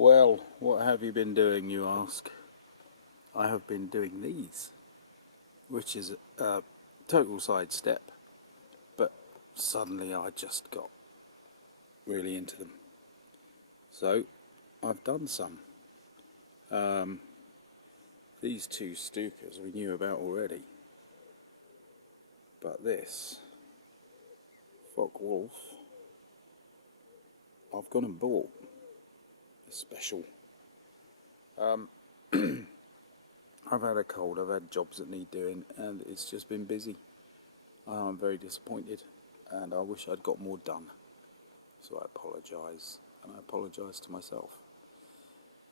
Well, what have you been doing, you ask? I have been doing these, which is a total sidestep, but suddenly I just got really into them. So, I've done some. These two Stukas we knew about already, but this Focke-Wulf, I've gone and bought a special. I've had a cold, I've had jobs that need doing, and it's just been busy. I'm very disappointed, and I wish I'd got more done. So I apologise, and I apologise to myself.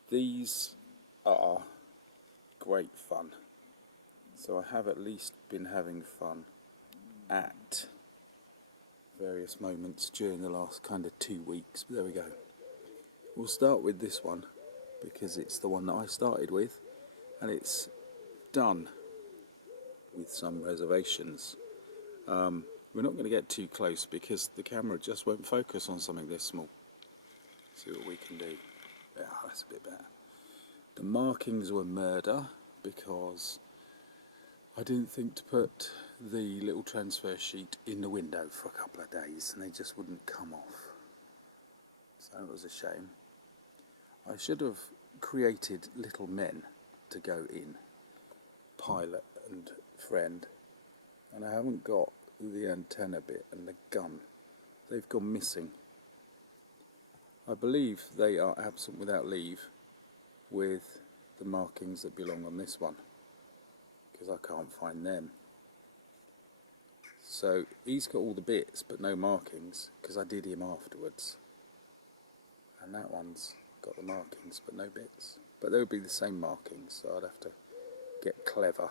These are great fun. So I have at least been having fun at various moments during the last kind of 2 weeks. But there we go. We'll start with this one, because it's the one that I started with, and it's done with some reservations. We're not going to get too close because the camera just won't focus on something this small. See what we can do. Yeah, that's a bit better. The markings were murder because I didn't think to put the little transfer sheet in the window for a couple of days and they just wouldn't come off. So it was a shame. I should have created little men to go in, pilot and friend, and I haven't got the antenna bit and the gun. They've gone missing. I believe they are absent without leave with the markings that belong on this one, because I can't find them. So he's got all the bits but no markings, because I did him afterwards. And that one's got the markings but no bits. But they would be the same markings, so I'd have to get clever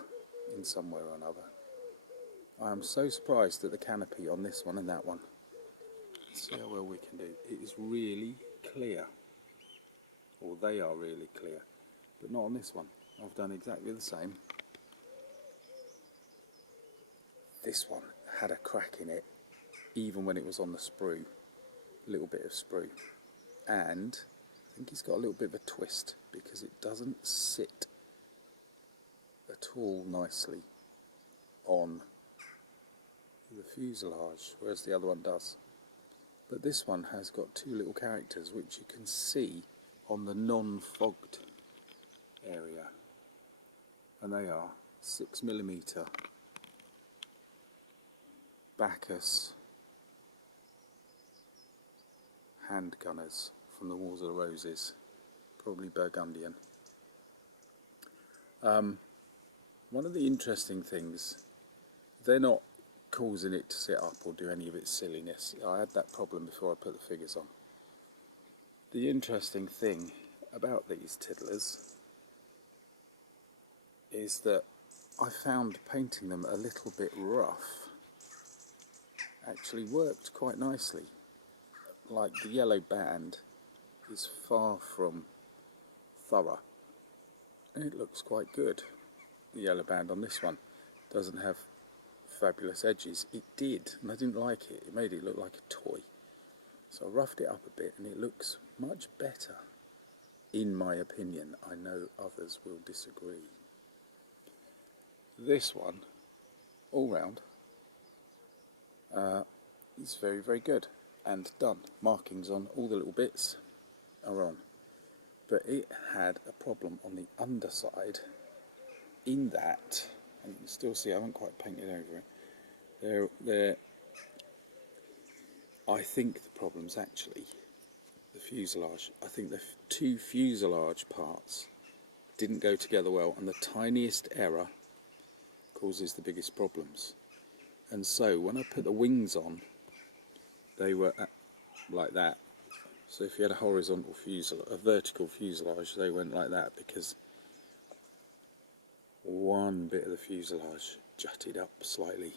in some way or another. I am so surprised at the canopy on this one and that one. Let's see how well we can do. It is really clear. Or they are really clear. But not on this one. I've done exactly the same. This one had a crack in it, even when it was on the sprue. A little bit of sprue. And I think it's got a little bit of a twist, because it doesn't sit at all nicely on the fuselage, whereas the other one does. But this one has got two little characters which you can see on the non-fogged area, and they are 6mm Bacchus handgunners from the Wars of the Roses, probably Burgundian. One of the interesting things, they're not causing it to sit up or do any of its silliness. I had that problem before I put the figures on. The interesting thing about these tiddlers is that I found painting them a little bit rough actually worked quite nicely. Like the yellow band is far from thorough, and it looks quite good. The yellow band on this one doesn't have fabulous edges. It did, and I didn't like it. It made it look like a toy. So I roughed it up a bit and it looks much better, in my opinion. I know others will disagree. This one, all round, is very, very good and done. Markings on all the little bits are on. But it had a problem on the underside, in that, and you can still see I haven't quite painted over it. I think the problem's actually the fuselage. I think the two fuselage parts didn't go together well, and the tiniest error causes the biggest problems. And so when I put the wings on, they were like that. So if you had a horizontal fuselage, a vertical fuselage, they went like that because one bit of the fuselage jutted up slightly.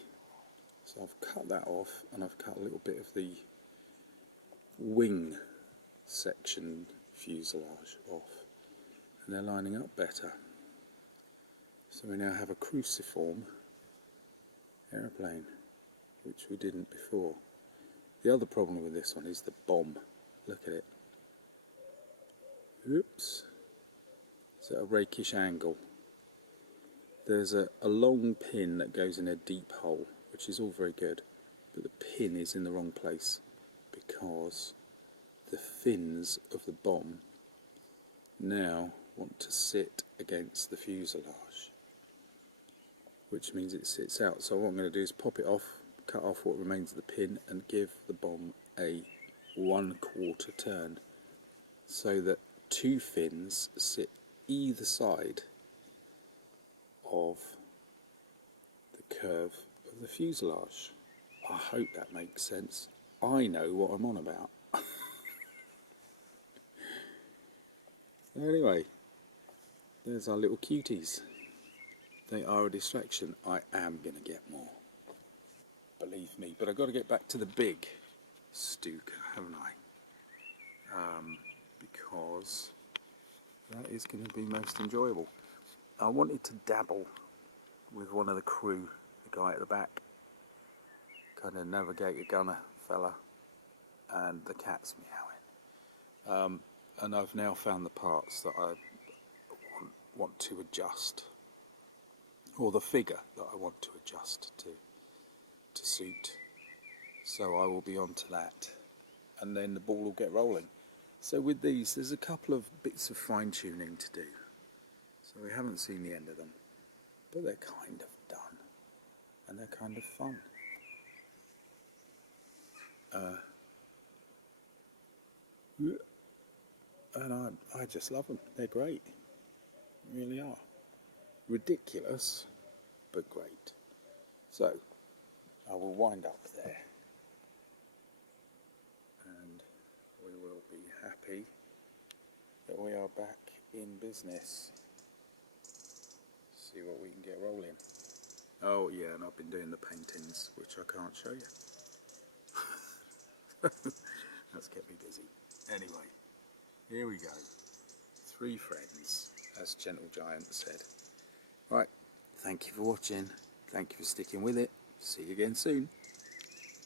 So I've cut that off, and I've cut a little bit of the wing section fuselage off, and they're lining up better. So we now have a cruciform aeroplane, which we didn't before. The other problem with this one is the bomb. Look at it. Oops. It's at a rakish angle. There's a long pin that goes in a deep hole, which is all very good, but the pin is in the wrong place because the fins of the bomb now want to sit against the fuselage, which means it sits out. So what I'm going to do is pop it off, cut off what remains of the pin, and give the bomb a 1/4 turn so that two fins sit either side of the curve of the fuselage. I hope that makes sense. I know what I'm on about. Anyway, there's our little cuties. They are a distraction. I am going to get more, believe me. But I've got to get back to the big Stuka, haven't I? Because that is going to be most enjoyable. I wanted to dabble with one of the crew, the guy at the back, kind of navigator gunner fella, and the cat's meowing. And I've now found the parts that I want to adjust, or the figure that I want to adjust to suit. So I will be on to that, and then the ball will get rolling. So with these, there's a couple of bits of fine-tuning to do. So we haven't seen the end of them, but they're kind of done, and they're kind of fun. And I just love them. They're great. They really are. Ridiculous, but great. So, I will wind up there. And we will be happy that we are back in business. See what we can get rolling. Oh yeah, and I've been doing the paintings, which I can't show you. That's kept me busy. Anyway, here we go. 3 friends, as Gentle Giant said. Right, thank you for watching. Thank you for sticking with it. See you again soon.